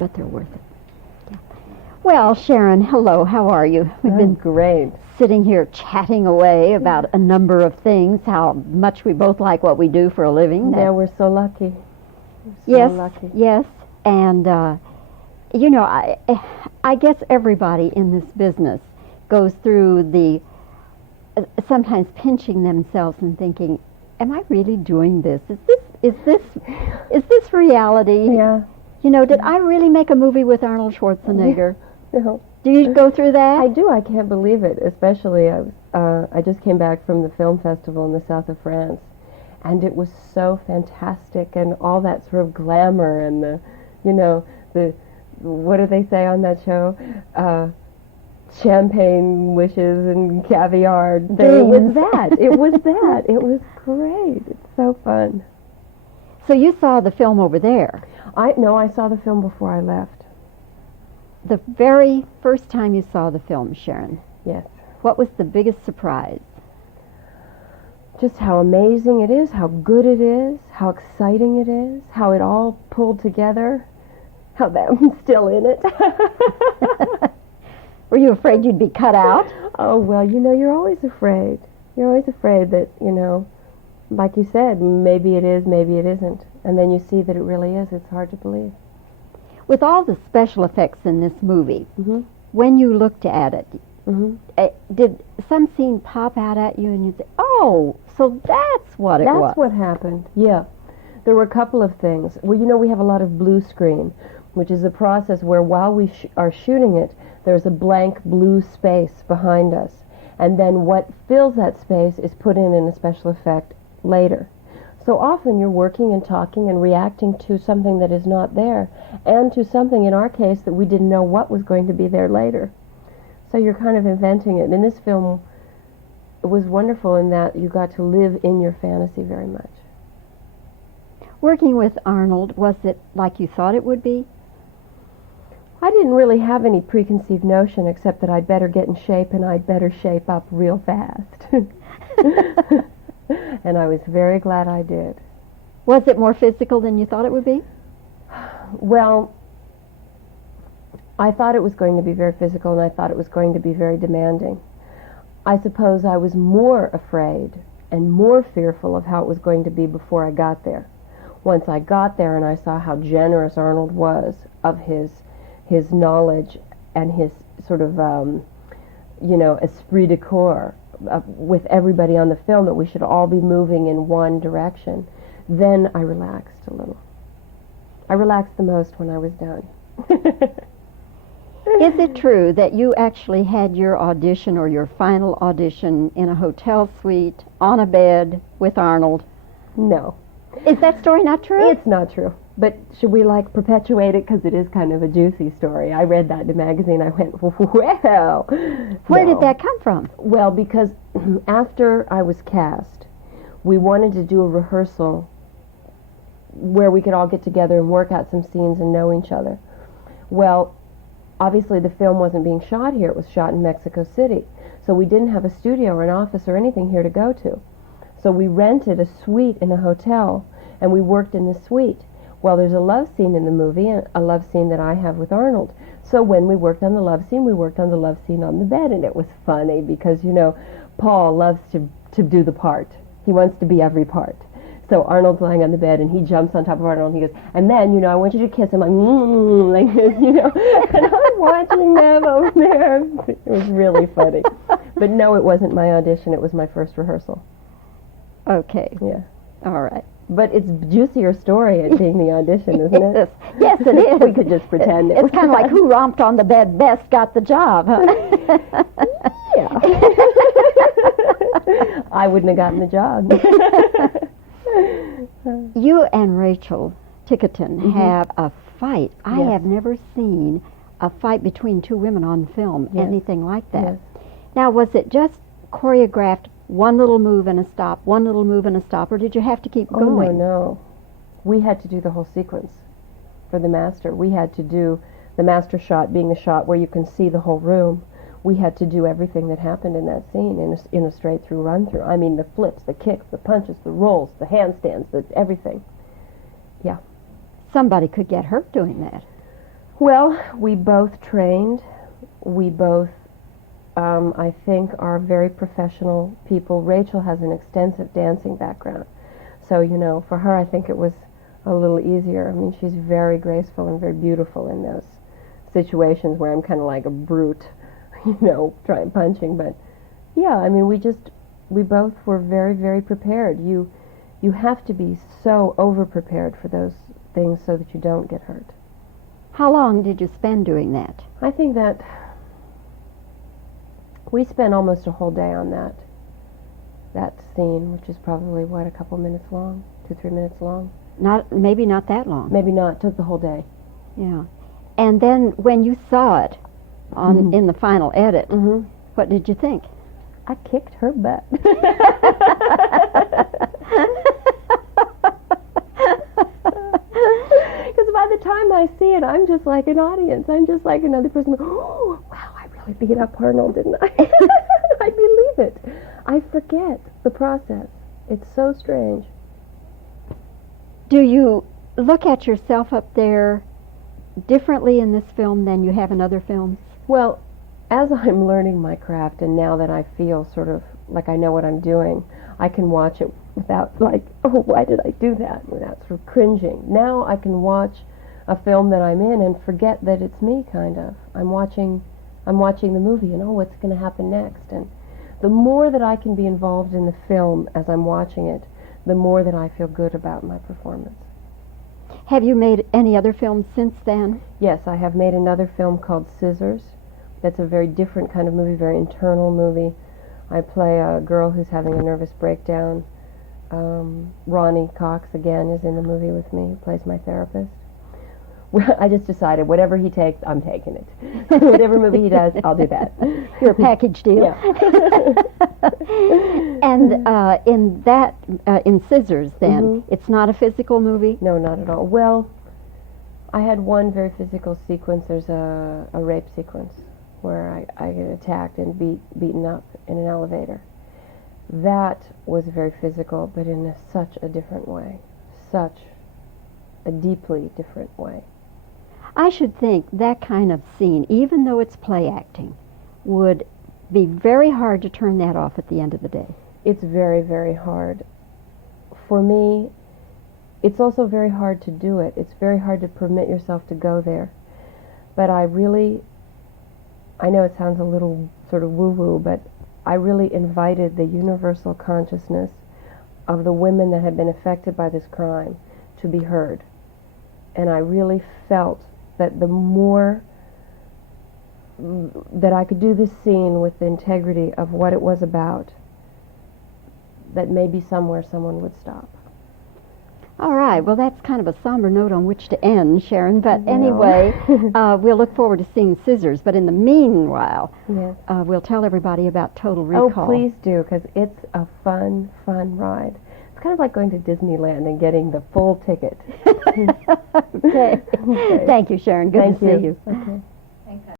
but they're worth it. Yeah. Well, Sharon, hello. How are you? We've been great. sitting here chatting away about a number of things, how much we both like what we do for a living. Yeah, we're so lucky. Yes, yes. And, you know, I guess everybody in this business goes through the sometimes pinching themselves and thinking, am I really doing this? Is this reality? Yeah. You know, did I really make a movie with Arnold Schwarzenegger? No. Do you go through that? I do. I can't believe it. Especially, I just came back from the film festival in the south of France, and it was so fantastic, and all that sort of glamour and the what do they say on that show? Champagne wishes and caviar. It was that. It was that. It was great. It's so fun. So you saw the film over there. I saw the film before I left. The very first time you saw the film, Sharon. Yes. What was the biggest surprise? Just how amazing it is, how good it is, how exciting it is, how it all pulled together, how that I'm still in it. Were you afraid you'd be cut out? Oh, well, you're always afraid. You're always afraid that, like you said, maybe it is, maybe it isn't. And then you see that it really is. It's hard to believe. With all the special effects in this movie, Mm-hmm. when you looked at it, Mm-hmm. did some scene pop out at you and you say, oh, so that's what it was? That's what happened, yeah. There were a couple of things. Well, we have a lot of blue screen, which is a process where while we are shooting it, there's a blank blue space behind us. And then what fills that space is put in a special effect later. So often you're working and talking and reacting to something that is not there, and to something, in our case, that we didn't know what was going to be there later. So you're kind of inventing it. And this film, it was wonderful in that you got to live in your fantasy very much. Working with Arnold, was it like you thought it would be? I didn't really have any preconceived notion except that I'd better get in shape and I'd better shape up real fast. And I was very glad I did. Was it more physical than you thought it would be? Well, I thought it was going to be very physical, and I thought it was going to be very demanding. I suppose I was more afraid and more fearful of how it was going to be before I got there. Once I got there and I saw how generous Arnold was of his knowledge and his sort of, esprit de corps with everybody on the film, that we should all be moving in one direction, then I relaxed a little. I relaxed the most when I was done. Is it true that you actually had your audition or your final audition in a hotel suite on a bed with Arnold? No. Is that story not true? It's not true. But should we perpetuate it, because it is kind of a juicy story? I read that in a magazine. I went, well. Where did that come from? Well, because after I was cast, we wanted to do a rehearsal where we could all get together and work out some scenes and know each other. Well, obviously the film wasn't being shot here. It was shot in Mexico City. So we didn't have a studio or an office or anything here to go to. So we rented a suite in a hotel, and we worked in the suite. Well, there's a love scene in the movie, and a love scene that I have with Arnold. So when we worked on the love scene, we worked on the love scene on the bed, and it was funny because, Paul loves to do the part. He wants to be every part. So Arnold's lying on the bed, and he jumps on top of Arnold, and he goes, and then, I want you to kiss him, like this, and I'm watching them over there. It was really funny. But no, it wasn't my audition. It was my first rehearsal. Okay. Yeah. All right. But it's a juicier story at being the audition, isn't it? Yes, it is. We could just pretend It's kind of like who romped on the bed best got the job, huh? Yeah. I wouldn't have gotten the job. You and Rachel Tickerton have a fight. I Yes. have never seen a fight between two women on film, Yes. anything like that. Yes. Now, was it just choreographed, one little move and a stop, one little move and a stop, or did you have to keep going? Oh, no. We had to do the whole sequence for the master. We had to do the master shot being a shot where you can see the whole room. We had to do everything that happened in that scene in a straight-through run-through. I mean, the flips, the kicks, the punches, the rolls, the handstands, everything. Yeah. Somebody could get hurt doing that. Well, we both trained. We both, I think, are very professional people. Rachel has an extensive dancing background. So, for her, I think it was a little easier. I mean, she's very graceful and very beautiful in those situations where I'm kind of like a brute, trying punching. But, yeah, I mean, we both were very, very prepared. You have to be so over-prepared for those things so that you don't get hurt. How long did you spend doing that? I think that we spent almost a whole day on that scene, which is probably, a couple minutes long, 2-3 minutes long. Maybe not that long. Maybe not. It took the whole day. Yeah. And then when you saw it in the final edit, what did you think? I kicked her butt. Because by the time I see it, I'm just like an audience. I'm just like another person. Oh, wow, I really beat up Arnold, didn't I? I believe it. I forget the process. It's so strange. Do you look at yourself up there differently in this film than you have in other films? Well, as I'm learning my craft, and now that I feel sort of like I know what I'm doing, I can watch it without why did I do that? Without sort of cringing. Now I can watch a film that I'm in and forget that it's me, kind of. I'm watching the movie and what's going to happen next? And the more that I can be involved in the film as I'm watching it, the more that I feel good about my performance. Have you made any other films since then? Yes, I have made another film called Scissors. That's a very different kind of movie, very internal movie. I play a girl who's having a nervous breakdown. Ronnie Cox, again, is in the movie with me, who plays my therapist. I just decided whatever he takes, I'm taking it. Whatever movie he does, I'll do that. You're a package deal. Yeah. And in Scissors, then, it's not a physical movie? No, not at all. Well, I had one very physical sequence. There's a rape sequence where I get attacked and beaten up in an elevator. That was very physical, but in such a different way. Such a deeply different way. I should think that kind of scene, even though it's play acting, would be very hard to turn that off at the end of the day. It's very, very hard. For me, it's also very hard to do it. It's very hard to permit yourself to go there. But I know it sounds a little sort of woo-woo, but I really invited the universal consciousness of the women that had been affected by this crime to be heard. And I really felt that the more that I could do this scene with the integrity of what it was about, that maybe somewhere someone would stop. All right. Well, that's kind of a somber note on which to end, Sharon. But anyway, we'll look forward to seeing Scissors. But in the meanwhile, yes. We'll tell everybody about Total Recall. Oh, please do, because it's a fun, fun ride. It's kind of like going to Disneyland and getting the full ticket. Okay. Thank you, Sharon. Good to see you. Okay.